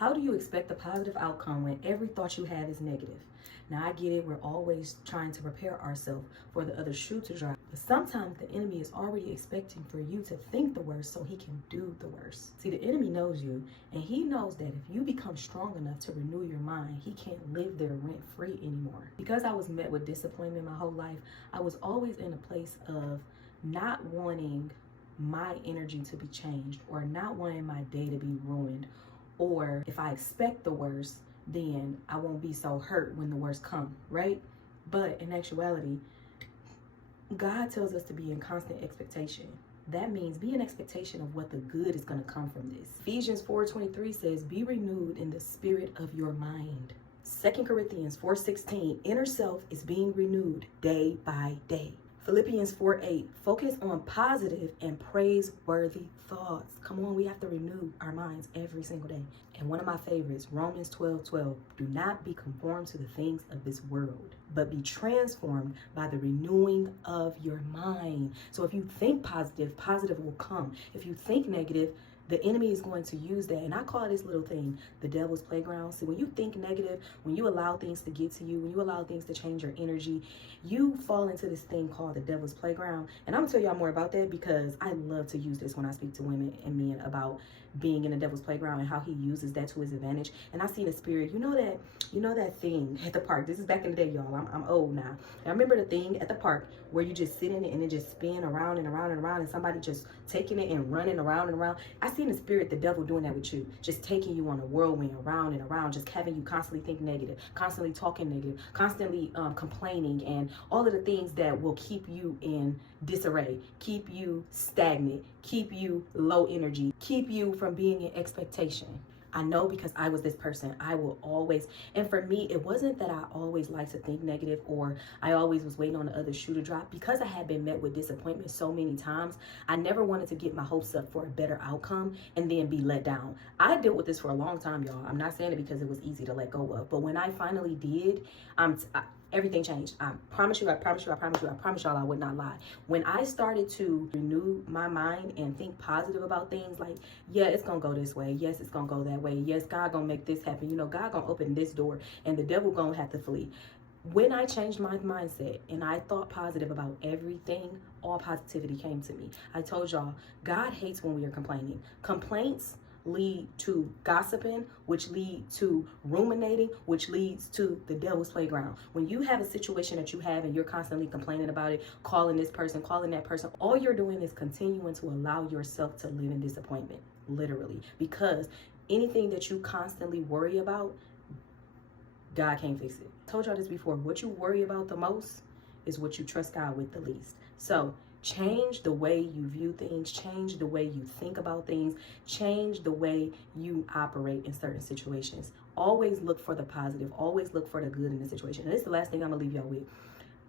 How do you expect a positive outcome when every thought you have is negative? Now, I get it. We're always trying to prepare ourselves for the other shoe to drop. But sometimes the enemy is already expecting for you to think the worst so he can do the worst. See, the enemy knows you, and he knows that if you become strong enough to renew your mind, he can't live there rent-free anymore. Because I was met with disappointment my whole life, I was always in a place of not wanting my energy to be changed, or not wanting my day to be ruined, or if I expect the worst, then I won't be so hurt when the worst comes, right? But in actuality, God tells us to be in constant expectation. That means be in expectation of what the good is going to come from this. Ephesians 4:23 says, be renewed in the spirit of your mind. 2 Corinthians 4:16, inner self is being renewed day by day. Philippians 4:8, focus on positive and praiseworthy thoughts. Come on, we have to renew our minds every single day. And one of my favorites, Romans 12:12, do not be conformed to the things of this world, but be transformed by the renewing of your mind. So if you think positive, positive will come. If you think negative, the enemy is going to use that. And I call this little thing the devil's playground. So when you think negative, when you allow things to get to you, when you allow things to change your energy, you fall into this thing called the devil's playground. And I'm gonna tell y'all more about that because I love to use this when I speak to women and men about being in the devil's playground and how he uses that to his advantage. And I seen a spirit, you know that thing at the park. This is back in the day, y'all. I'm old now. And I remember the thing at the park where you just sit in it and it just spin around and around and around, and somebody just taking it and running around and around. I seen the spirit, the devil, doing that with you, just taking you on a whirlwind around and around, just having you constantly think negative, constantly talking negative, constantly complaining, and all of the things that will keep you in disarray, keep you stagnant, keep you low energy, keep you from being in expectation. I know because I was this person. I will always, and for me, it wasn't that I always liked to think negative or I always was waiting on the other shoe to drop. Because I had been met with disappointment so many times, I never wanted to get my hopes up for a better outcome and then be let down. I dealt with this for a long time, y'all. I'm not saying it because it was easy to let go of, but when I finally did, everything changed. I promise you, I promise you, I promise you, I promise y'all I would not lie. When I started to renew my mind and think positive about things, like, yeah, it's gonna go this way. Yes, it's gonna go that way. Yes, God gonna make this happen. You know, God gonna open this door and the devil gonna have to flee. When I changed my mindset and I thought positive about everything, all positivity came to me. I told y'all, God hates when we are complaining. Complaints lead to gossiping, which lead to ruminating, which leads to the devil's playground. When you have a situation that you have and you're constantly complaining about it, calling this person, calling that person, all you're doing is continuing to allow yourself to live in disappointment, literally. Because anything that you constantly worry about, God can't fix it. I told y'all this before. What you worry about the most is what you trust God with the least. So change the way you view things, change the way you think about things, change the way you operate in certain situations. Always look for the positive, always look for the good in the situation. And this is the last thing I'm gonna leave y'all with.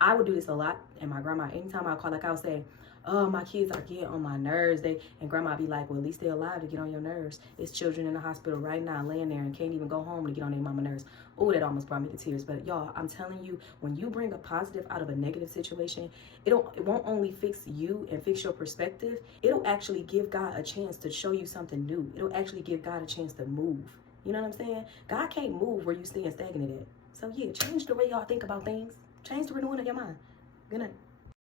I would do this a lot, and my grandma, anytime I call, like I would say, oh, my kids are getting on my nerves. And grandma be like, well, at least they're alive to get on your nerves. It's children in the hospital right now laying there and can't even go home to get on their mama nerves. Oh, that almost brought me to tears. But y'all, I'm telling you, when you bring a positive out of a negative situation, it won't only fix you and fix your perspective, it'll actually give God a chance to show you something new. It'll actually give God a chance to move. You know what I'm saying? God can't move where you staying stagnant at. So yeah, change the way y'all think about things. Change the renewing of your mind. Good night.